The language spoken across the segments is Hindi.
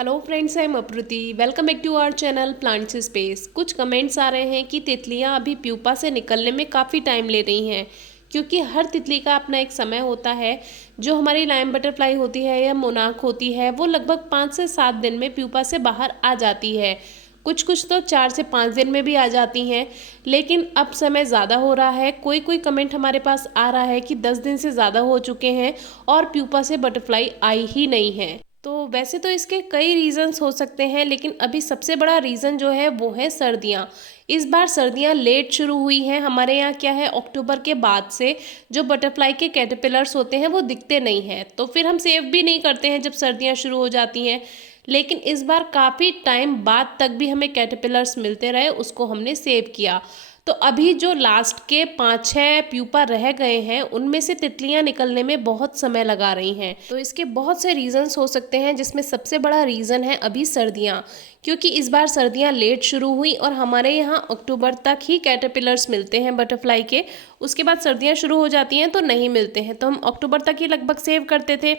Hello friends, I am Apruti. Welcome back to our channel plants space. कुछ कमेंट्स आ रहे हैं कि तितलियां अभी प्यूपा से निकलने में काफ़ी टाइम ले रही हैं, क्योंकि हर तितली का अपना एक समय होता है। जो हमारी लाइम बटरफ्लाई होती है या मोनाक होती है, वो लगभग 5 से 7 दिन में प्यूपा से बाहर आ जाती है। कुछ कुछ तो 4 से 5 दिन में भी आ जाती हैं, लेकिन अब समय ज़्यादा हो रहा है। कोई कोई कमेंट हमारे पास आ रहा है कि 10 दिन से ज़्यादा हो चुके हैं और प्यूपा से बटरफ्लाई आई ही नहीं है। तो वैसे तो इसके कई रीज़न्स हो सकते हैं, लेकिन अभी सबसे बड़ा रीज़न जो है वो है सर्दियाँ। इस बार सर्दियाँ लेट शुरू हुई हैं। हमारे यहाँ क्या है, अक्टूबर के बाद से जो बटरफ्लाई के कैटरपिलर्स होते हैं वो दिखते नहीं हैं, तो फिर हम सेव भी नहीं करते हैं जब सर्दियाँ शुरू हो जाती हैं। लेकिन इस बार काफ़ी टाइम बाद तक भी हमें कैटरपिलर्स मिलते रहे, उसको हमने सेव किया। तो अभी जो लास्ट के 5-6 प्यूपा रह गए हैं, उनमें से तितलियां निकलने में बहुत समय लगा रही हैं। तो इसके बहुत से रीजंस हो सकते हैं, जिसमें सबसे बड़ा रीज़न है अभी सर्दियां, क्योंकि इस बार सर्दियां लेट शुरू हुई और हमारे यहाँ अक्टूबर तक ही कैटरपिलर्स मिलते हैं बटरफ्लाई के। उसके बाद सर्दियां शुरू हो जाती हैं तो नहीं मिलते हैं, तो हम अक्टूबर तक ही लगभग सेव करते थे।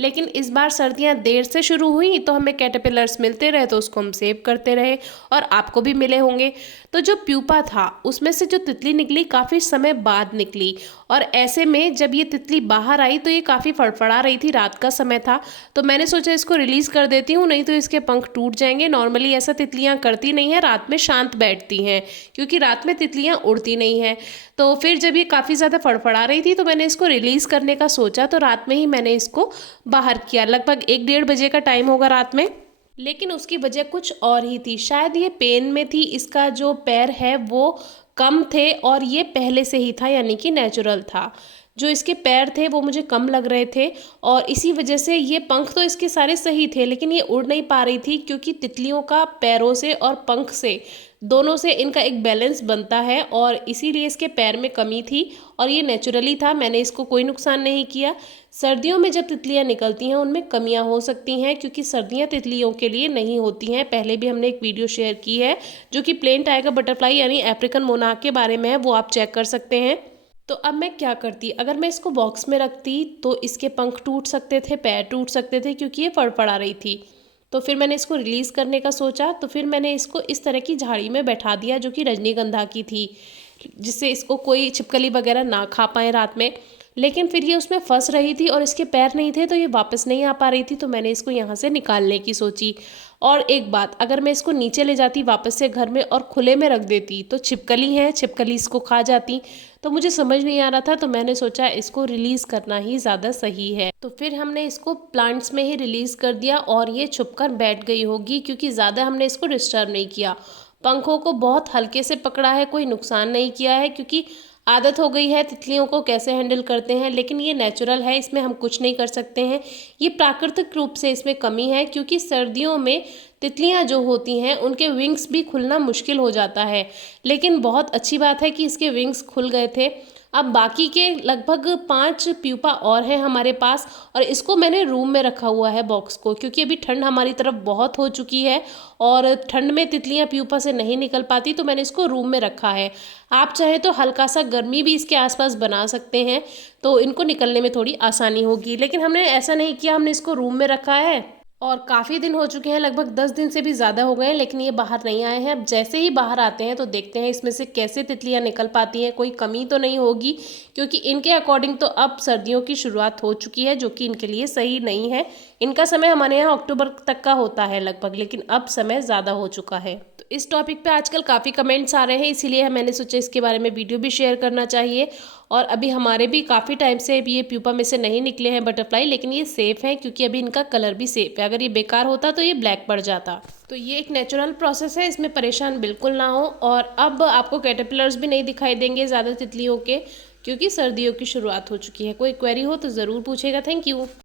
लेकिन इस बार सर्दियां देर से शुरू हुई तो हमें कैटरपिलर्स मिलते रहे, तो उसको हम सेव करते रहे और आपको भी मिले होंगे। तो जो प्यूपा था उसमें से जो तितली निकली काफ़ी समय बाद निकली, और ऐसे में जब ये तितली बाहर आई तो ये काफ़ी फड़फड़ा रही थी। रात का समय था, तो मैंने सोचा इसको रिलीज़ कर देती हूँ, नहीं तो इसके पंख टूट जाएंगे। नॉर्मली ऐसा तितलियाँ करती नहीं हैं, रात में शांत बैठती हैं, क्योंकि रात में तितलियाँ उड़ती नहीं हैं। तो फिर जब ये काफ़ी ज़्यादा फड़फड़ा रही थी तो मैंने इसको रिलीज़ करने का सोचा, तो रात में ही मैंने इसको बाहर किया। लगभग 1-1:30 बजे का टाइम होगा रात में। लेकिन उसकी वजह कुछ और ही थी। शायद ये पेन में थी, इसका जो पैर है वो कम थे और ये पहले से ही था, यानी कि नेचुरल था। जो इसके पैर थे वो मुझे कम लग रहे थे, और इसी वजह से ये पंख तो इसके सारे सही थे, लेकिन ये उड़ नहीं पा रही थी, क्योंकि तितलियों का पैरों से और पंख से दोनों से इनका एक बैलेंस बनता है, और इसीलिए इसके पैर में कमी थी। और ये नेचुरली था, मैंने इसको कोई नुकसान नहीं किया। सर्दियों में जब तितलियां निकलती हैं उनमें कमियां हो सकती हैं, क्योंकि सर्दियां तितलियों के लिए नहीं होती हैं। पहले भी हमने एक वीडियो शेयर की है जो कि प्लेन टाइगर बटरफ्लाई यानी अफ्रीकन मोनाक के बारे में है, वो आप चेक कर सकते हैं। तो अब मैं क्या करती, अगर मैं इसको बॉक्स में रखती तो इसके पंख टूट सकते थे, पैर टूट सकते थे, क्योंकि ये फड़फड़ा रही थी। तो फिर मैंने इसको रिलीज़ करने का सोचा, तो फिर मैंने इसको इस तरह की झाड़ी में बैठा दिया जो कि रजनीगंधा की थी, जिससे इसको कोई छिपकली वगैरह ना खा पाए रात में। लेकिन फिर ये उसमें फंस रही थी और इसके पैर नहीं थे, तो ये वापस नहीं आ पा रही थी, तो मैंने इसको यहाँ से निकालने की सोची। और एक बात, अगर मैं इसको नीचे ले जाती वापस से घर में और खुले में रख देती तो छिपकली है, छिपकली इसको खा जाती। तो मुझे समझ नहीं आ रहा था, तो मैंने सोचा इसको रिलीज़ करना ही ज़्यादा सही है। तो फिर हमने इसको प्लांट्स में ही रिलीज़ कर दिया, और ये छुपकर बैठ गई होगी, क्योंकि ज़्यादा हमने इसको डिस्टर्ब नहीं किया। पंखों को बहुत हल्के से पकड़ा है, कोई नुकसान नहीं किया है, क्योंकि आदत हो गई है तितलियों को कैसे हैंडल करते हैं। लेकिन ये नेचुरल है, इसमें हम कुछ नहीं कर सकते हैं। ये प्राकृतिक रूप से इसमें कमी है, क्योंकि सर्दियों में तितलियां जो होती हैं उनके विंग्स भी खुलना मुश्किल हो जाता है। लेकिन बहुत अच्छी बात है कि इसके विंग्स खुल गए थे। अब बाकी के लगभग 5 प्यूपा और हैं हमारे पास, और इसको मैंने रूम में रखा हुआ है बॉक्स को, क्योंकि अभी ठंड हमारी तरफ बहुत हो चुकी है और ठंड में तितलियां प्यूपा से नहीं निकल पाती, तो मैंने इसको रूम में रखा है। आप चाहें तो हल्का सा गर्मी भी इसके आसपास बना सकते हैं, तो इनको निकलने में थोड़ी आसानी होगी। लेकिन हमने ऐसा नहीं किया, हमने इसको रूम में रखा है। और काफ़ी दिन हो चुके हैं, लगभग 10 दिन से भी ज़्यादा हो गए हैं, लेकिन ये बाहर नहीं आए हैं। अब जैसे ही बाहर आते हैं तो देखते हैं इसमें से कैसे तितलियां निकल पाती हैं। कोई कमी तो नहीं होगी, क्योंकि इनके अकॉर्डिंग तो अब सर्दियों की शुरुआत हो चुकी है, जो कि इनके लिए सही नहीं है। इनका समय हमारे यहाँ अक्टूबर तक का होता है लगभग, लेकिन अब समय ज़्यादा हो चुका है। तो इस टॉपिक पे आजकल काफ़ी कमेंट्स आ रहे हैं, इसीलिए मैंने सोचा इसके बारे में वीडियो भी शेयर करना चाहिए। और अभी हमारे भी काफ़ी टाइम से ये प्यूपा में से नहीं निकले हैं बटरफ्लाई, लेकिन ये सेफ़ हैं, क्योंकि अभी इनका कलर भी सेफ़ है। अगर ये बेकार होता तो ये ब्लैक पड़ जाता। तो ये एक नेचुरल प्रोसेस है, इसमें परेशान बिल्कुल ना हो। और अब आपको कैटरपिलर्स भी नहीं दिखाई देंगे ज़्यादा तितलियों के, क्योंकि सर्दियों की शुरुआत हो चुकी है। कोई क्वेरी हो तो ज़रूर पूछेगा। Thank you.